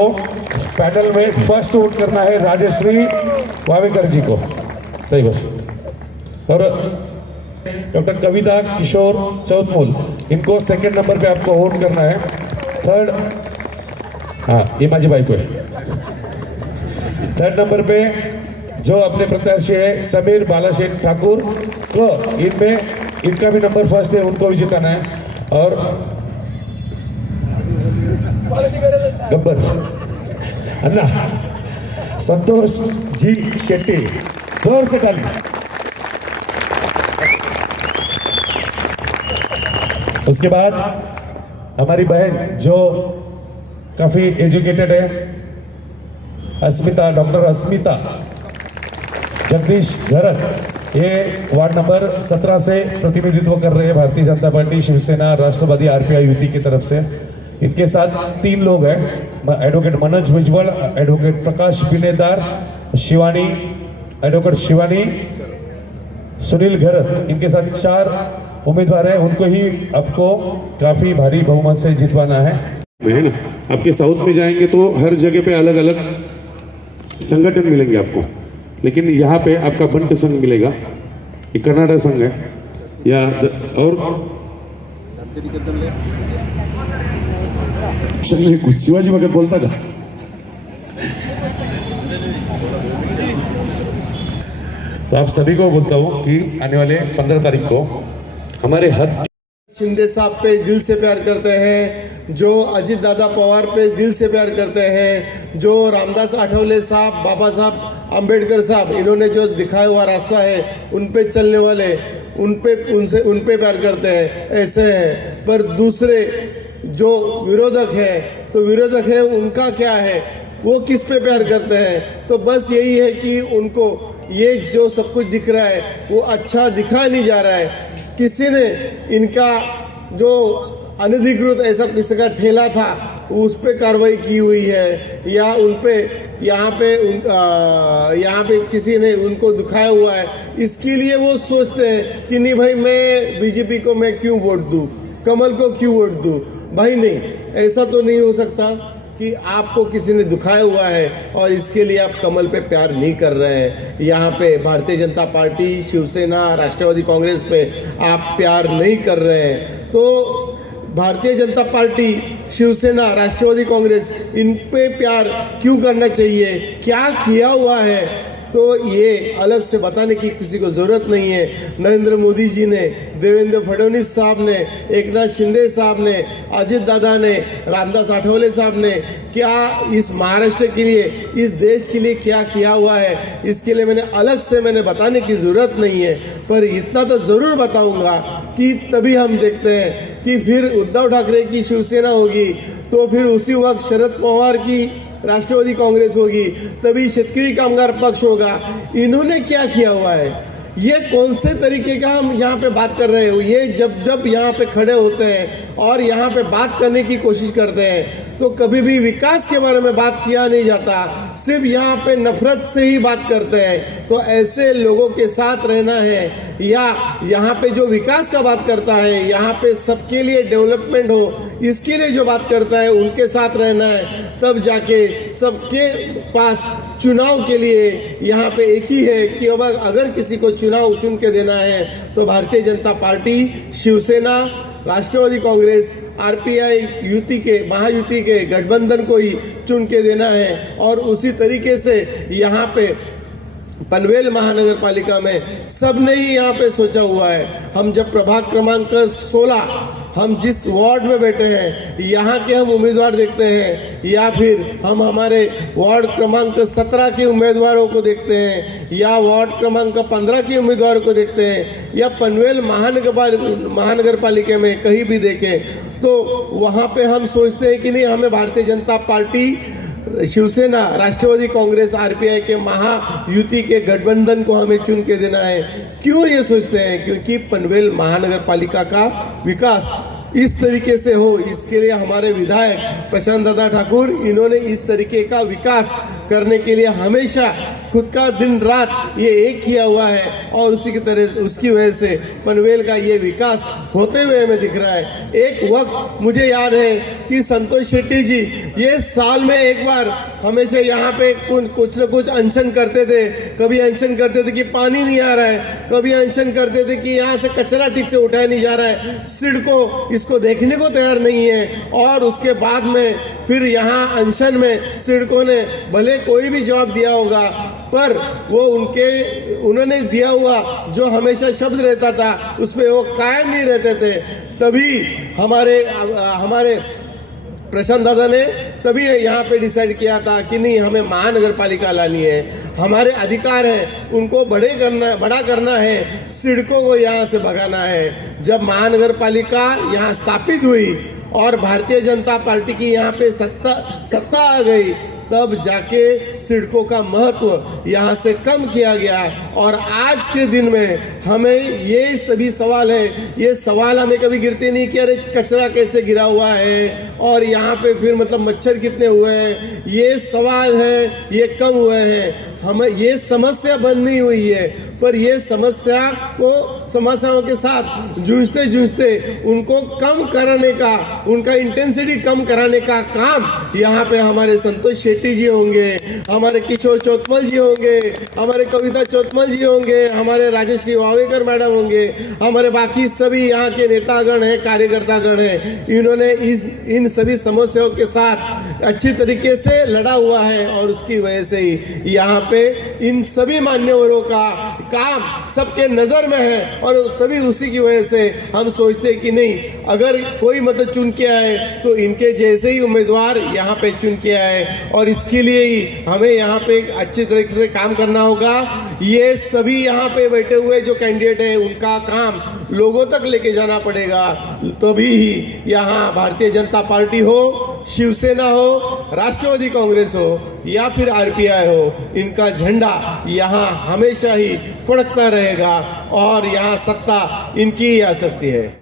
तो पैनल में first vote करना है राजश्री वावेकर जी को। सही बस। और डॉक्टर कविता किशोर चौथमूल, इनको सेकंड नंबर पे आपको वोट करना है। थर्ड, हाँ ये माझी बाइक है। थर्ड नंबर पे जो अपने प्रत्याशी है समीर बालाशेन ठाकुर को, इनमें इनका भी नंबर फर्स्ट है, उनको भी जिताना है। और गब्बर अन्ना संतोष जी शेट्टी, जोर से ताली। उसके बाद हमारी बहन जो काफी एजुकेटेड है, अस्मिता, डॉक्टर अस्मिता जगदीश घरत, ये वार्ड नंबर 17 से प्रतिनिधित्व कर रहे हैं भारतीय जनता पार्टी, शिवसेना, राष्ट्रवादी, आरपीआई युति की तरफ से। इनके साथ 3 लोग हैं, एडवोकेट मनोज भुजबल, एडवोकेट प्रकाश बिनेदार, शिवानी, एडवोकेट शिवानी, सुनील घरत, इनके साथ 4 उम्मीदवार हैं। उनको ही आपको काफी भारी बहुमत से जितवाना है ना। आपके साउथ में जाएंगे तो हर जगह पे अलग अलग संगठन मिलेंगे आपको, लेकिन यहाँ पे आपका बंट संघ मिलेगा, ये कर्नाटक संघ है या और शिवाजी भगत बोलता का। तो आप सभी को बोलता हूँ कि आने वाले 15 तारीख को हमारे हद शिंदे साहब पे दिल से प्यार करते हैं, जो अजित दादा पवार पे दिल से प्यार करते हैं, जो रामदास आठवले साहब, बाबा साहब अंबेडकर साहब, इन्होंने जो दिखाया हुआ रास्ता है उन पे चलने वाले, उन पे प्यार करते हैं, ऐसे हैं। पर दूसरे जो विरोधक है, तो विरोधक है उनका क्या है, वो किस पे प्यार करते हैं? तो बस यही है कि उनको ये जो सब कुछ दिख रहा है वो अच्छा दिखा नहीं जा रहा है। किसी ने इनका जो अनधिकृत ऐसा किसी का ठेला था उस पे कार्रवाई की हुई है, या उन पे यहाँ पे किसी ने उनको दिखाया हुआ है, इसके लिए वो सोचते हैं कि नहीं भाई मैं बीजेपी को मैं क्यों वोट दूं, कमल को क्यों वोट दूं। भाई नहीं, ऐसा तो नहीं हो सकता कि आपको किसी ने दुखाया हुआ है और इसके लिए आप कमल पे प्यार नहीं कर रहे हैं। यहाँ पे भारतीय जनता पार्टी, शिवसेना, राष्ट्रवादी कांग्रेस पे आप प्यार नहीं कर रहे हैं। तो भारतीय जनता पार्टी, शिवसेना, राष्ट्रवादी कांग्रेस, इन पे प्यार क्यों करना चाहिए, क्या किया हुआ है, तो ये अलग से बताने की किसी को जरूरत नहीं है। नरेंद्र मोदी जी ने, देवेंद्र फडणवीस साहब ने, एकनाथ शिंदे साहब ने, अजित दादा ने, रामदास आठवले साहब ने क्या इस महाराष्ट्र के लिए, इस देश के लिए क्या किया हुआ है, इसके लिए मैंने अलग से बताने की जरूरत नहीं है। पर इतना तो जरूर बताऊंगा कि तभी हम देखते हैं कि फिर उद्धव ठाकरे की शिवसेना होगी, तो फिर उसी वक्त शरद पवार की राष्ट्रवादी कांग्रेस होगी, तभी शेतकरी कामगार पक्ष होगा। इन्होंने क्या किया हुआ है, ये कौन से तरीके का हम यहाँ पे बात कर रहे हो? ये जब यहाँ पे खड़े होते हैं और यहाँ पे बात करने की कोशिश करते हैं तो कभी भी विकास के बारे में बात किया नहीं जाता, सिर्फ यहाँ पे नफरत से ही बात करते हैं। तो ऐसे लोगों के साथ रहना है, या यहाँ पे जो विकास का बात करता है, यहाँ पे सबके लिए डेवलपमेंट हो, इसके लिए जो बात करता है उनके साथ रहना है। तब जाके सबके पास चुनाव के लिए यहाँ पे एक ही है कि अब अगर किसी को चुनाव चुन के देना है तो भारतीय जनता पार्टी, शिवसेना, राष्ट्रवादी कांग्रेस, आरपीआई युति के, महायुति के गठबंधन को ही चुन के देना है। और उसी तरीके से यहाँ पे पनवेल महानगर पालिका में सबने ही यहाँ पे सोचा हुआ है। हम जब प्रभाग क्रमांक 16 हम जिस वार्ड में बैठे हैं, यहाँ के हम उम्मीदवार देखते हैं, या फिर हम हमारे वार्ड क्रमांक 17 के उम्मीदवारों को देखते हैं, या वार्ड क्रमांक 15 के उम्मीदवारों को देखते हैं, या पनवेल महानगर पालिका में कहीं भी देखें, तो वहाँ पे हम सोचते हैं कि नहीं, हमें भारतीय जनता पार्टी, शिवसेना, राष्ट्रवादी कांग्रेस, आरपीआई के महायुति के गठबंधन को हमें चुन के देना है। क्यों ये सोचते हैं? क्योंकि पनवेल महानगर पालिका का विकास इस तरीके से हो, इसके लिए हमारे विधायक प्रशांत दादा ठाकुर, इन्होंने इस तरीके का विकास करने के लिए हमेशा खुद का दिन रात ये एक किया हुआ है और उसी की तरह उसकी वजह से पनवेल का ये विकास होते हुए हमें दिख रहा है। एक वक्त मुझे याद है कि संतोष शेट्टी जी ये साल में एक बार हमेशा यहाँ पे कुछ न कुछ अनशन करते थे। कभी अनशन करते थे कि पानी नहीं आ रहा है, कभी अनशन करते थे कि यहाँ से कचरा ठीक से उठाया नहीं जा रहा है, सिडको इसको देखने को तैयार नहीं है। और उसके बाद में फिर यहाँ अनशन में सिडको ने भले कोई भी जवाब दिया होगा, पर वो उन्होंने दिया हुआ जो हमेशा शब्द रहता था उसमें वो कायम नहीं रहते थे। तभी हमारे प्रशांत दादा ने तभी यहाँ पे डिसाइड किया था कि नहीं, हमें महानगर पालिका लानी है, हमारे अधिकार हैं उनको बड़ा करना है, सिडको को यहाँ से भगाना है। जब महानगर पालिका यहाँ स्थापित हुई और भारतीय जनता पार्टी की यहाँ पे सत्ता आ गई, तब जाके सिडको का महत्व यहाँ से कम किया गया। और आज के दिन में हमें ये सभी सवाल है, ये सवाल हमें कभी गिरते नहीं कि अरे कचरा कैसे गिरा हुआ है और यहाँ पे फिर मतलब मच्छर कितने हुए हैं, ये सवाल है ये कम हुए हैं। हमें ये समस्या बंद नहीं हुई है, पर ये समस्याओं के साथ जूझते उनको कम कराने का, उनका इंटेंसिटी कम कराने का काम यहाँ पे हमारे संतोष शेट्टी जी होंगे, हमारे किशोर चौतमल जी होंगे, हमारे कविता चौतमल जी होंगे, हमारे राजश्री वावेकर मैडम होंगे, हमारे बाकी सभी यहाँ के नेतागण हैं, कार्यकर्तागण हैं। इन्होंने इन सभी समस्याओं के साथ अच्छी तरीके से लड़ा हुआ है और उसकी वजह से ही यहाँ पे इन सभी मान्यवरों का काम सबके नजर में है। और तभी उसी की वजह से हम सोचते हैं कि नहीं, अगर कोई मतलब चुन के आए तो इनके जैसे ही उम्मीदवार यहाँ पे चुन के आए और इसके लिए ही हमें यहाँ पे अच्छी तरीके से काम करना होगा। ये सभी यहाँ पे बैठे हुए जो कैंडिडेट है उनका काम लोगों तक लेके जाना पड़ेगा, तभी ही यहाँ भारतीय जनता पार्टी हो, शिवसेना हो, राष्ट्रवादी कांग्रेस हो या फिर आरपीआई हो, इनका झंडा यहाँ हमेशा ही फड़कता रहेगा और यहाँ सत्ता इनकी ही आ सकती है।